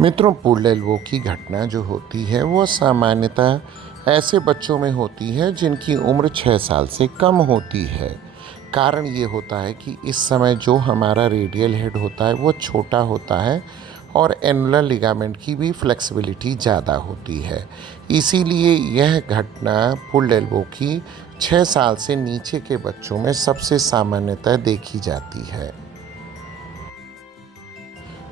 मित्रों, पुल एल्बो की घटना जो होती है वो सामान्यतः ऐसे बच्चों में होती है जिनकी उम्र 6 साल से कम होती है। कारण ये होता है कि इस समय जो हमारा रेडियल हेड होता है वो छोटा होता है और एनुलर लिगामेंट की भी फ्लेक्सिबिलिटी ज़्यादा होती है। इसीलिए यह घटना पुल एल्बो की 6 साल से नीचे के बच्चों में सबसे सामान्यतः देखी जाती है।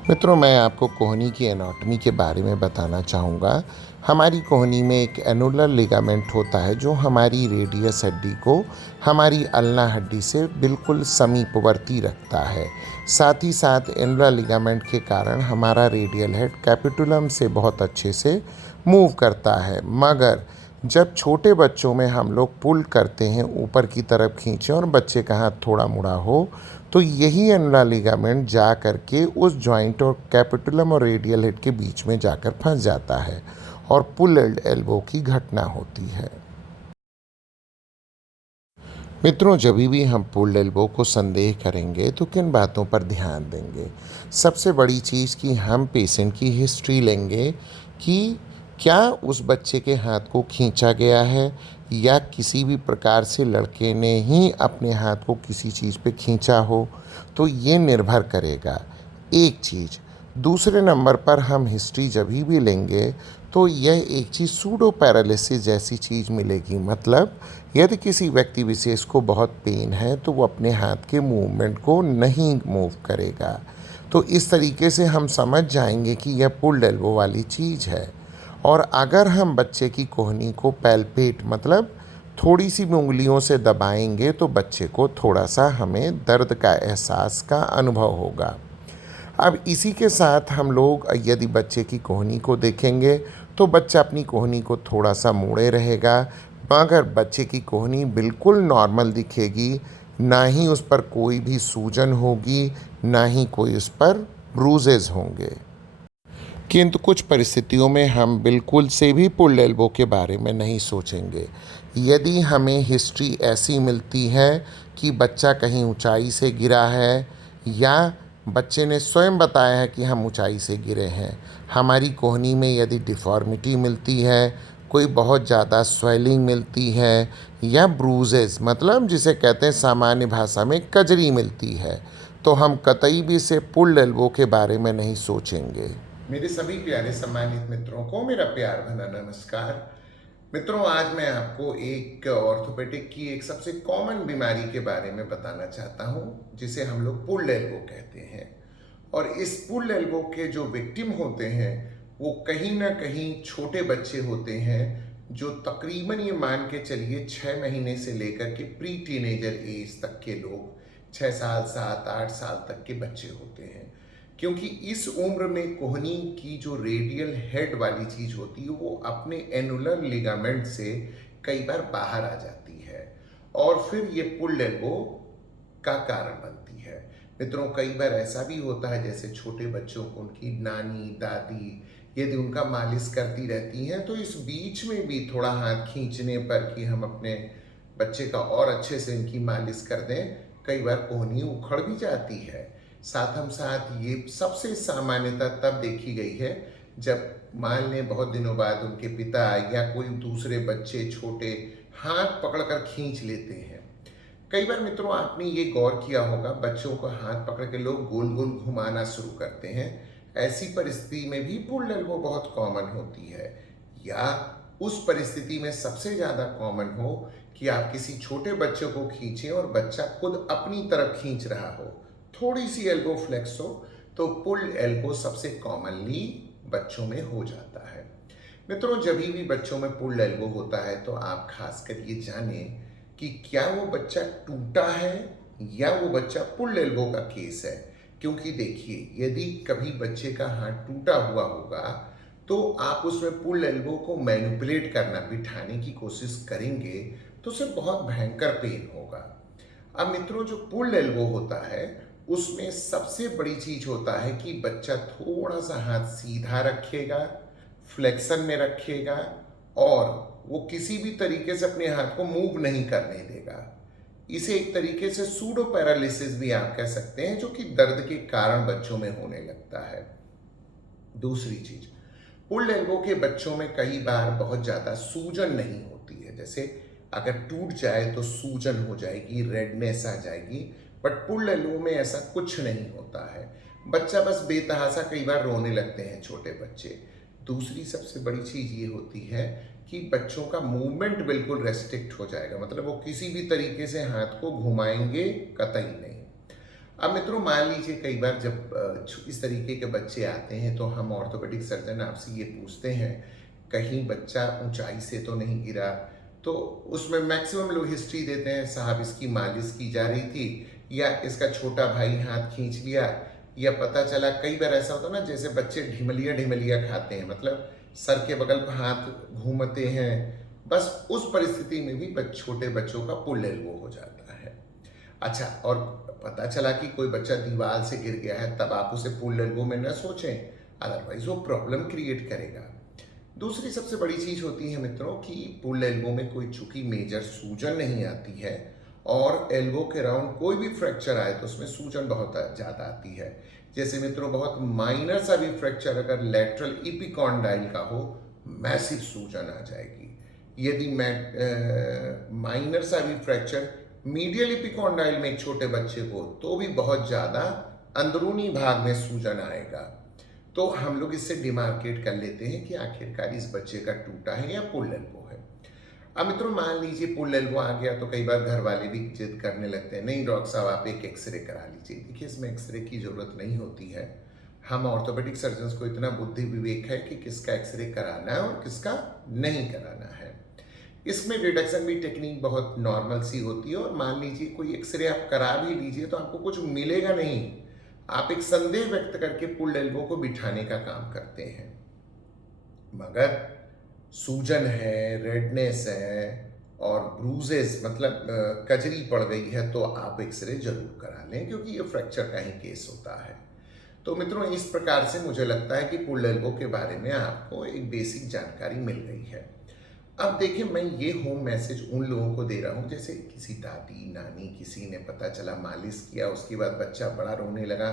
मित्रों, मैं आपको कोहनी की एनाटॉमी के बारे में बताना चाहूँगा। हमारी कोहनी में एक एनुलर लिगामेंट होता है जो हमारी रेडियस हड्डी को हमारी अल्ना हड्डी से बिल्कुल समीपवर्ती रखता है। साथ ही साथ एनुलर लिगामेंट के कारण हमारा रेडियल हेड कैपिटुलम से बहुत अच्छे से मूव करता है। मगर जब छोटे बच्चों में हम लोग पुल करते हैं, ऊपर की तरफ खींचें और बच्चे का हाथ थोड़ा मुड़ा हो, तो यही एनुलर लिगामेंट जा कर के उस जॉइंट और कैपिटुलम और रेडियल हेड के बीच में जाकर फंस जाता है और पुल्ड एल्बो की घटना होती है। मित्रों, जब भी हम पुल्ड एल्बो को संदेह करेंगे तो किन बातों पर ध्यान देंगे? सबसे बड़ी चीज़ कि हम पेशेंट की हिस्ट्री लेंगे कि क्या उस बच्चे के हाथ को खींचा गया है या किसी भी प्रकार से लड़के ने ही अपने हाथ को किसी चीज़ पे खींचा हो, तो ये निर्भर करेगा एक चीज़। दूसरे नंबर पर हम हिस्ट्री जब भी लेंगे तो यह एक चीज़ सूडो पैरालिसिस जैसी चीज़ मिलेगी। मतलब यदि किसी व्यक्ति विशेष को बहुत पेन है तो वो अपने हाथ के मूवमेंट को नहीं मूव करेगा। तो इस तरीके से हम समझ जाएंगे कि यह पुल्ड एल्बो वाली चीज़ है। और अगर हम बच्चे की कोहनी को पैल्पेट मतलब थोड़ी सी भी उंगलियों से दबाएंगे तो बच्चे को थोड़ा सा हमें दर्द का एहसास का अनुभव होगा। अब इसी के साथ हम लोग यदि बच्चे की कोहनी को देखेंगे तो बच्चा अपनी कोहनी को थोड़ा सा मोड़े रहेगा, मगर बच्चे की कोहनी बिल्कुल नॉर्मल दिखेगी। ना ही उस पर कोई भी सूजन होगी, ना ही कोई उस पर ब्रूजेज होंगे। किंतु कुछ परिस्थितियों में हम बिल्कुल से भी पुल्ड एल्बो के बारे में नहीं सोचेंगे। यदि हमें हिस्ट्री ऐसी मिलती है कि बच्चा कहीं ऊंचाई से गिरा है या बच्चे ने स्वयं बताया है कि हम ऊंचाई से गिरे हैं, हमारी कोहनी में यदि डिफ़ॉर्मिटी मिलती है, कोई बहुत ज़्यादा स्वेलिंग मिलती है या ब्रूजेस मतलब जिसे कहते हैं सामान्य भाषा में कजरी मिलती है, तो हम कतई भी से पुल्ड एल्बो के बारे में नहीं सोचेंगे। मेरे सभी प्यारे सम्मानित मित्रों को मेरा प्यार भरा नमस्कार। मित्रों, आज मैं आपको एक ऑर्थोपेडिक की एक सबसे कॉमन बीमारी के बारे में बताना चाहता हूं, जिसे हम लोग पुल्ड एल्बो कहते हैं। और इस पुल्ड एल्बो के जो विक्टिम होते हैं वो कहीं ना कहीं छोटे बच्चे होते हैं, जो तकरीबन ये मान के चलिए 6 महीने से लेकर के प्री टीनेजर एज तक के लोग, 6 साल 7 8 साल तक के बच्चे होते हैं। क्योंकि इस उम्र में कोहनी की जो रेडियल हेड वाली चीज होती है वो अपने एनुलर लिगामेंट से कई बार बाहर आ जाती है और फिर ये पुल्ड एल्बो का कारण बनती है। मित्रों, कई बार ऐसा भी होता है जैसे छोटे बच्चों को उनकी नानी दादी यदि उनका मालिश करती रहती हैं तो इस बीच में भी थोड़ा हाथ खींचने पर कि हम अपने बच्चे का और अच्छे से इनकी मालिश कर दें, कई बार कोहनी उखड़ भी जाती है। साथ हम साथ ये सबसे सामान्यता तब देखी गई है जब मान लें बहुत दिनों बाद उनके पिता या कोई दूसरे बच्चे छोटे हाथ पकड़कर खींच लेते हैं। कई बार मित्रों आपने ये गौर किया होगा, बच्चों को हाथ पकड़ के लोग गोल गोल घुमाना शुरू करते हैं। ऐसी परिस्थिति में भी पुल्ड एल्बो बहुत कॉमन होती है। या उस परिस्थिति में सबसे ज़्यादा कॉमन हो कि आप किसी छोटे बच्चे को खींचें और बच्चा खुद अपनी तरफ खींच रहा हो, थोड़ी सी एल्बो फ्लेक्स हो, तो पुल्ड एल्बो सबसे कॉमनली बच्चों में हो जाता है। मित्रों, जब भी बच्चों में पुल्ड एल्बो होता है तो आप खासकर ये जानें कि क्या वो बच्चा टूटा है या वो बच्चा पुल्ड एल्बो का केस है। क्योंकि देखिए, यदि कभी बच्चे का हाथ टूटा हुआ होगा तो आप उसमें पुल्ड एल्बो को मैनिपुलेट करना, बिठाने की कोशिश करेंगे तो उसे बहुत भयंकर पेन होगा। अब मित्रों, जो पुल्ड एल्बो होता है उसमें सबसे बड़ी चीज होता है कि बच्चा थोड़ा सा हाथ सीधा रखेगा, फ्लेक्शन में रखेगा और वो किसी भी तरीके से अपने हाथ को मूव नहीं करने देगा। इसे एक तरीके से सूडो पैरालिसिस भी आप कह सकते हैं, जो कि दर्द के कारण बच्चों में होने लगता है। दूसरी चीज, पुल्ड एल्बो के बच्चों में कई बार बहुत ज़्यादा सूजन नहीं होती है। जैसे अगर टूट जाए तो सूजन हो जाएगी, रेडनेस आ जाएगी, बट पुल्ड एल्बो में ऐसा कुछ नहीं होता है। बच्चा बस बेतहासा कई बार रोने लगते हैं छोटे बच्चे। दूसरी सबसे बड़ी चीज़ ये होती है कि बच्चों का मूवमेंट बिल्कुल रेस्ट्रिक्ट हो जाएगा, मतलब वो किसी भी तरीके से हाथ को घुमाएंगे कतई नहीं। अब मित्रों मान लीजिए कई बार जब इस तरीके के बच्चे आते हैं तो हम ऑर्थोपेडिक सर्जन आपसे ये पूछते हैं कहीं बच्चा ऊंचाई से तो नहीं गिरा, तो उसमें मैक्सिमम लोग हिस्ट्री देते हैं साहब इसकी मालिश की जा रही थी, या इसका छोटा भाई हाथ खींच लिया, या पता चला कई बार ऐसा होता है ना जैसे बच्चे ढिमलिया ढिमलिया खाते हैं, मतलब सर के बगल पर हाथ घूमते हैं, बस उस परिस्थिति में भी छोटे बच्चों का पुल एल्बो हो जाता है। अच्छा, और पता चला कि कोई बच्चा दीवार से गिर गया है, तब आप उसे पुल एल्बो में न सोचें, अदरवाइज वो प्रॉब्लम क्रिएट करेगा। दूसरी सबसे बड़ी चीज होती है मित्रों कि पुल एल्बो में कोई चूंकि मेजर सूजन नहीं आती है, और एल्बो के राउंड कोई भी फ्रैक्चर आए तो उसमें सूजन बहुत ज़्यादा आती है। जैसे मित्रों बहुत माइनर सा भी फ्रैक्चर अगर लेटरल इपिकॉन्डाइल का हो, मैसिव सूजन आ जाएगी। यदि माइनर सा भी फ्रैक्चर मीडियल इपिकॉन्डाइल में एक छोटे बच्चे को, तो भी बहुत ज़्यादा अंदरूनी भाग में सूजन आएगा। तो हम लोग इससे डिमार्केट कर लेते हैं कि आखिरकार इस बच्चे का टूटा है या पुल एल्बो है। अब मित्रों मान लीजिए पुल एल्बो आ गया तो कई बार घर वाले भी जिद करने लगते हैं, नहीं डॉक्टर साहब आप एक एक्सरे करा लीजिए। देखिए इसमें एक्सरे की ज़रूरत नहीं होती है। हम ऑर्थोपेडिक सर्जन्स को इतना बुद्धि विवेक है कि किसका एक्सरे कराना है और किसका नहीं कराना है। इसमें रिडक्शन भी टेक्निक बहुत नॉर्मल सी होती है, और मान लीजिए कोई एक्सरे आप करा भी लीजिए तो आपको कुछ मिलेगा नहीं, आप एक संदेह व्यक्त करके पुल्ड एल्बो को बिठाने का काम करते हैं। मगर सूजन है, रेडनेस है और ब्रूजेस मतलब कजरी पड़ गई है तो आप एक्सरे जरूर करा लें, क्योंकि ये फ्रैक्चर का ही केस होता है। तो मित्रों इस प्रकार से मुझे लगता है कि पुल्ड एल्बो के बारे में आपको एक बेसिक जानकारी मिल गई है। अब देखिए मैं ये होम मैसेज उन लोगों को दे रहा हूँ, जैसे किसी दादी नानी किसी ने पता चला मालिश किया, उसके बाद बच्चा बड़ा रोने लगा,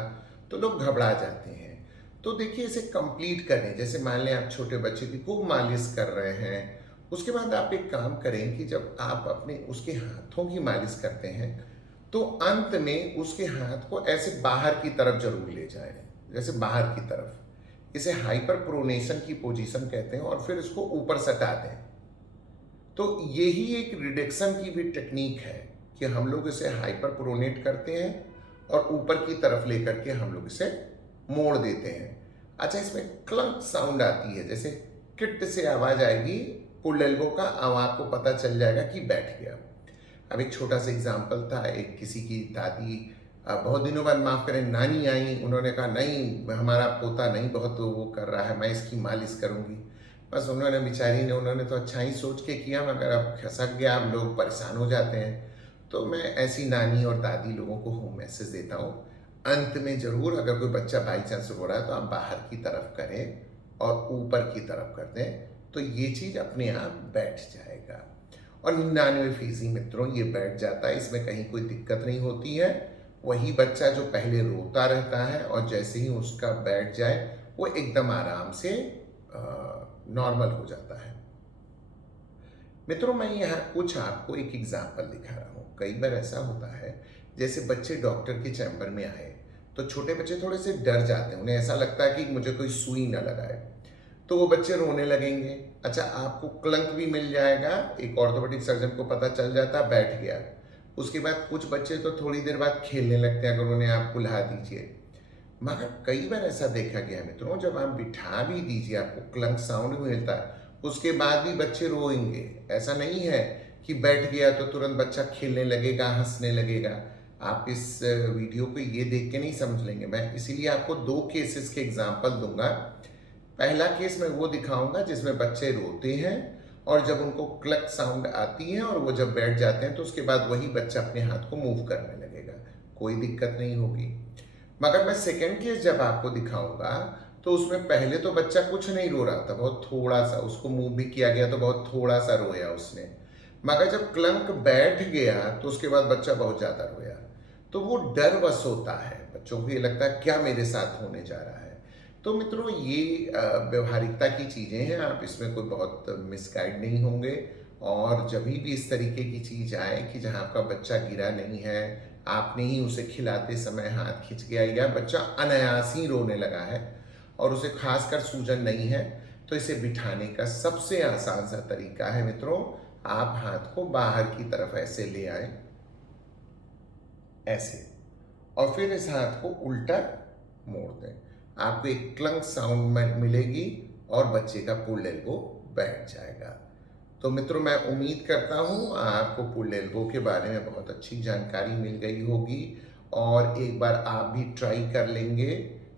तो लोग घबरा जाते हैं। तो देखिए इसे कंप्लीट करें। जैसे मान लें आप छोटे बच्चे की खूब मालिश कर रहे हैं, उसके बाद आप एक काम करें कि जब आप अपने उसके हाथों की मालिश करते हैं तो अंत में उसके हाथ को ऐसे बाहर की तरफ जरूर ले जाएं, जैसे बाहर की तरफ। इसे हाइपर प्रोनेशन की पोजीशन कहते हैं, और फिर इसको ऊपर सटा दें। तो यही एक रिडक्शन की भी टेक्निक है कि हम लोग इसे हाइपर प्रोनेट करते हैं और ऊपर की तरफ लेकर के हम लोग इसे मोड़ देते हैं। अच्छा, इसमें क्लंक साउंड आती है, जैसे किट से आवाज आएगी पुल्ड एल्बो का, अब आपको पता चल जाएगा कि बैठ गया। अब एक छोटा सा एग्जाम्पल था, एक किसी की दादी बहुत दिनों बाद, माफ करें नानी आई, उन्होंने कहा नहीं हमारा पोता नहीं बहुत वो कर रहा है, मैं इसकी मालिश करूंगी। बस उन्होंने बेचारी ने, उन्होंने तो अच्छा ही सोच के किया, मगर अब खसक गया, अब लोग परेशान हो जाते हैं। तो मैं ऐसी नानी और दादी लोगों को होम मैसेज देता हूँ, अंत में जरूर अगर कोई बच्चा बाई चांस रो रहा है तो आप बाहर की तरफ करें और ऊपर की तरफ कर दें, तो ये चीज़ अपने आप बैठ जाएगा। और 99% मित्रों ये बैठ जाता है, इसमें कहीं कोई दिक्कत नहीं होती है। वही बच्चा जो पहले रोता रहता है और जैसे ही उसका बैठ जाए वो एकदम आराम से नॉर्मल हो जाता है। मित्रों मैं यहाँ कुछ आपको एक एग्जाम्पल दिखा रहा हूँ। कई बार ऐसा होता है जैसे बच्चे डॉक्टर के चैम्बर में आए तो छोटे बच्चे थोड़े से डर जाते हैं, उन्हें ऐसा लगता है कि मुझे कोई सुई ना लगाए, तो वो बच्चे रोने लगेंगे। अच्छा, आपको क्लंक भी मिल जाएगा, एक ऑर्थोपेडिक सर्जन को पता चल जाता बैठ गया। उसके बाद कुछ बच्चे तो थोड़ी देर बाद खेलने लगते हैं अगर उन्हें आप बुला दीजिए। मगर कई बार ऐसा देखा गया मित्रों, जब आप बिठा भी दीजिए आपको क्लंक साउंड भी मिलता है, उसके बाद भी बच्चे रोएंगे। ऐसा नहीं है कि बैठ गया तो तुरंत बच्चा खेलने लगेगा, हंसने लगेगा। आप इस वीडियो को ये देख के नहीं समझ लेंगे। मैं इसीलिए आपको 2 केसेस के एग्जाम्पल दूंगा। पहला केस मैं वो दिखाऊंगा जिसमें बच्चे रोते हैं और जब उनको क्लक साउंड आती है और वो जब बैठ जाते हैं तो उसके बाद वही बच्चा अपने हाथ को मूव करने लगेगा, कोई दिक्कत नहीं होगी। मगर मैं सेकेंड केस जब आपको दिखाऊंगा तो उसमें पहले तो बच्चा कुछ नहीं रो रहा था, बहुत थोड़ा सा, उसको मूव भी किया गया तो बहुत थोड़ा सा रोया उसने। मगर जब क्लंक बैठ गया तो उसके बाद बच्चा बहुत ज्यादा रोया। तो वो डर बस होता है, बच्चों को ये लगता है क्या मेरे साथ होने जा रहा है। तो मित्रों ये व्यवहारिकता की चीज़ें हैं, आप इसमें कोई बहुत मिसगाइड नहीं होंगे। और जब भी इस तरीके की चीज़ आए कि जहाँ आपका बच्चा गिरा नहीं है, आपने ही उसे खिलाते समय हाथ खिंच गया या बच्चा अनायास ही रोने लगा है और उसे खासकर सूजन नहीं है, तो इसे बिठाने का सबसे आसान सा तरीका है मित्रों, आप हाथ को बाहर की तरफ ऐसे ले आए, ऐसे, और फिर इस हाथ को उल्टा मोड़ दें। आपको एक क्लंक साउंड मिलेगी और बच्चे का पुल्ड एल्बो बैठ जाएगा। तो मित्रों मैं उम्मीद करता हूँ आपको पुल्ड एल्बो के बारे में बहुत अच्छी जानकारी मिल गई होगी और एक बार आप भी ट्राई कर लेंगे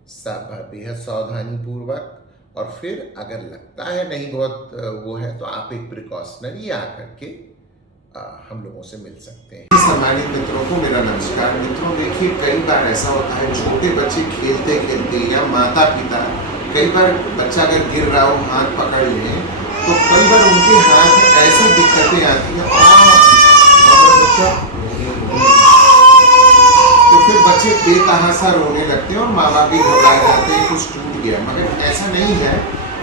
सब बेहद सावधानी पूर्वक। और फिर अगर लगता है नहीं बहुत वो है तो आप एक प्रिकॉशनरी आकर के हम लोगों से मिल सकते हैं। सम्मानित मित्रों को मेरा नमस्कार। मित्रों देखिए कई बार ऐसा होता है छोटे बच्चे खेलते खेलते या माता पिता कई बार बच्चा अगर गिर रहा हो हाथ पकड़ लें तो कई बार उनके हाथ में ऐसी दिक्कतें आती हैं बच्चा तो फिर बच्चे बेतहासा रोने लगते हैं और माँ बाप भी घबरा जाते हैं कुछ टूट गया, मगर ऐसा नहीं है।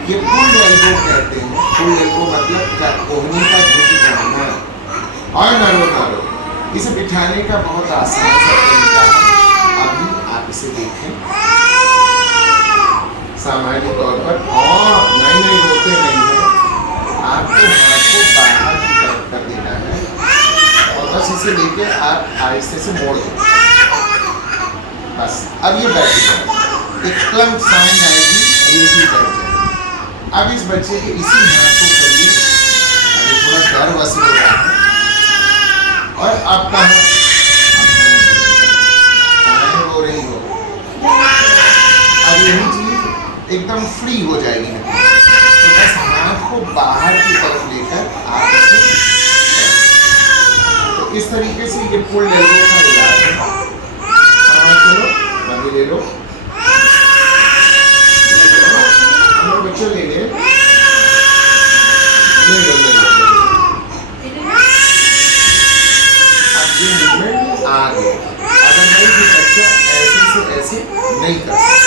ये पुल्ड एल्बो कहते हैं। पुल्ड एल्बो मतलब कोहनी का झुक जाना और नारो इसे बिठाने का बहुत आसान सा तरीका है। अभी आप इसे देखें सामान्य तौर पर और नहीं रोते नहीं है, आपको हाथ को बाहर की तरफ कर देना है और बस इसे लेके आप आहिस्ते से मोड़ दें। बस अब ये बैठ जाए, एक क्लंक साउंड आएगी और ये भी बैठ जाएगी। अब इस बच्चे के इसी हाथ को करिए, अभी थोड़ा डर वसूल हो रहा है और आप कहाँ हो रही हो, अब यही चीज एकदम फ्री हो जाएगी। तो बस हाथ को बाहर की तरफ लेकर आप तो इस तरीके से ये पुल्ड एल्बो का इलाज है। चलो बाकी ले लो, बच्चों ले ले आ गए। अगर नहीं तो बच्चा ऐसे से ऐसे नहीं कर सकता।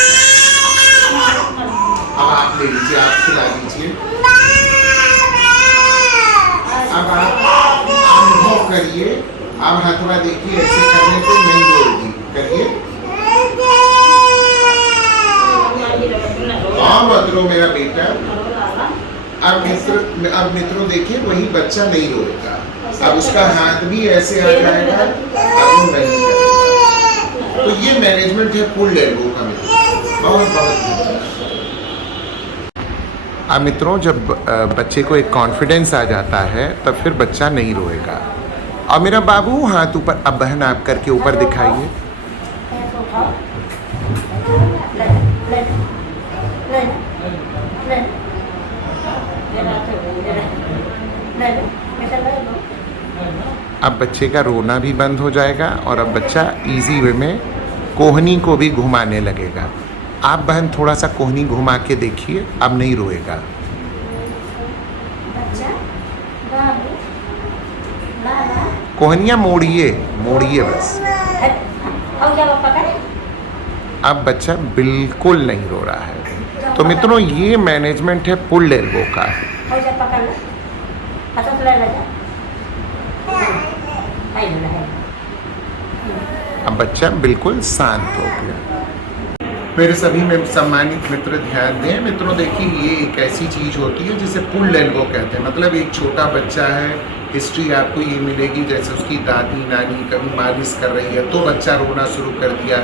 अब आप ले लीजिए, आप खिला दीजिए। अब आप अनुभव करिए, अब हथवा देखिए ऐसे करने पे नहीं बोलेगी, करिए। हाँ मत रो मेरा बेटा। अब मित्रों देखिए वही बच्चा नहीं रोएगा, अब उसका हाथ भी ऐसे आ जाएगा, अब वो नहीं करेगा। तो ये मैनेजमेंट है पुल्ड एल्बो का मित्रों, बहुत बहुत। अब मित्रों जब बच्चे को एक कॉन्फिडेंस आ जाता है तब फिर बच्चा नहीं रोएगा। और मेरा बाबू हाथ ऊपर, अब बहन आप करके ऊपर दिखाइए। अब बच्चे का रोना भी बंद हो जाएगा और अब बच्चा इजी वे में कोहनी को भी घुमाने लगेगा। आप बहन थोड़ा सा कोहनी घुमा के देखिए, अब नहीं रोएगा। कोहनियाँ मोड़िए मोड़िए बस। अब बच्चा बिल्कुल नहीं रो रहा है। तो मित्रों ये मैनेजमेंट है पुल्ड एल्बो का। अब बच्चा बिल्कुल शांत हो गया। मेरे सभी में सम्मानित मित्र ध्यान दें। मित्रों देखिए ये एक ऐसी चीज होती है जिसे पुल्ड एल्बो कहते हैं। मतलब एक छोटा बच्चा है, हिस्ट्री आपको ये मिलेगी जैसे उसकी दादी नानी कभी मालिश कर रही है तो बच्चा रोना शुरू कर दिया,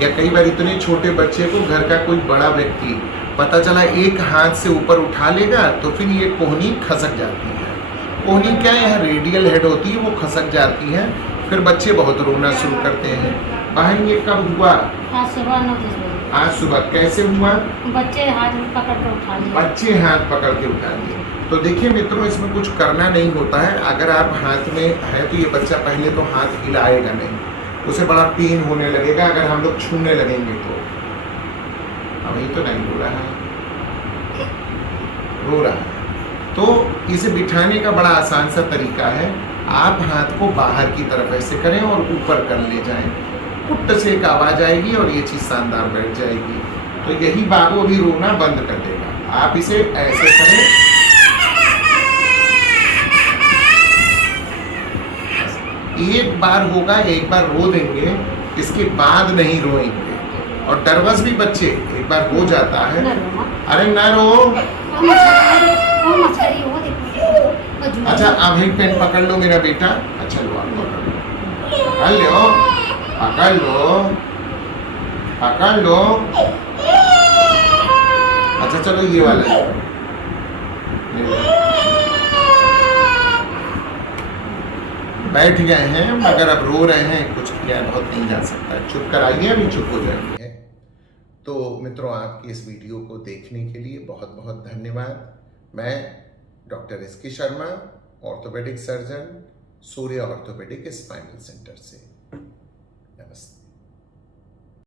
या कई बार इतने छोटे बच्चे को घर का कोई बड़ा व्यक्ति पता चला एक हाथ से ऊपर उठा लेगा तो फिर ये कोहनी खसक जाती है। कोहनी क्या है, रेडियल हेड होती है, वो खसक जाती है, फिर बच्चे बहुत रोना शुरू करते हैं। बहन ये कब हुआ? आज सुबह 9 बजे। आज सुबह कैसे हुआ? बच्चे हाथ पकड़ कर उठा लिए। बच्चे हाथ पकड़ के उठा लिए। तो देखिए मित्रों इसमें कुछ करना नहीं होता है। अगर आप हाथ में है तो ये बच्चा पहले तो हाथ हिलाएगा नहीं, उसे बड़ा पेन होने लगेगा अगर हम लोग छूने लगेंगे तो। अभी तो नहीं रो रहा है, रो रहा है। तो इसे बिठाने का बड़ा आसान सा तरीका है, आप हाथ को बाहर की तरफ ऐसे करें और ऊपर कर ले जाएं, पुट्ट से एक आवाज आएगी और ये चीज़ शानदार बैठ जाएगी। तो यही बाबू अभी रोना बंद कर देगा। आप इसे ऐसे करें, एक बार होगा, एक बार रो देंगे, इसके बाद नहीं रोएंगे। और डरवस भी बच्चे एक बार हो जाता है, अरे ना रो। अच्छा अब एक पेन पकड़ लो मेरा बेटा। अच्छा लो आप पकड़ लो, पकड़ लो, पकड़ लो। अच्छा चलो ये वाला लो। बैठ गए हैं मगर अब रो रहे हैं, कुछ किया बहुत नहीं जा सकता। चुप कराइए, अभी चुप हो जाएंगे। तो मित्रों, आपकी इस वीडियो को देखने के लिए बहुत बहुत धन्यवाद। मैं डॉक्टर एस के शर्मा, ऑर्थोपेडिक सर्जन, सूर्य ऑर्थोपेडिक स्पाइनल सेंटर से।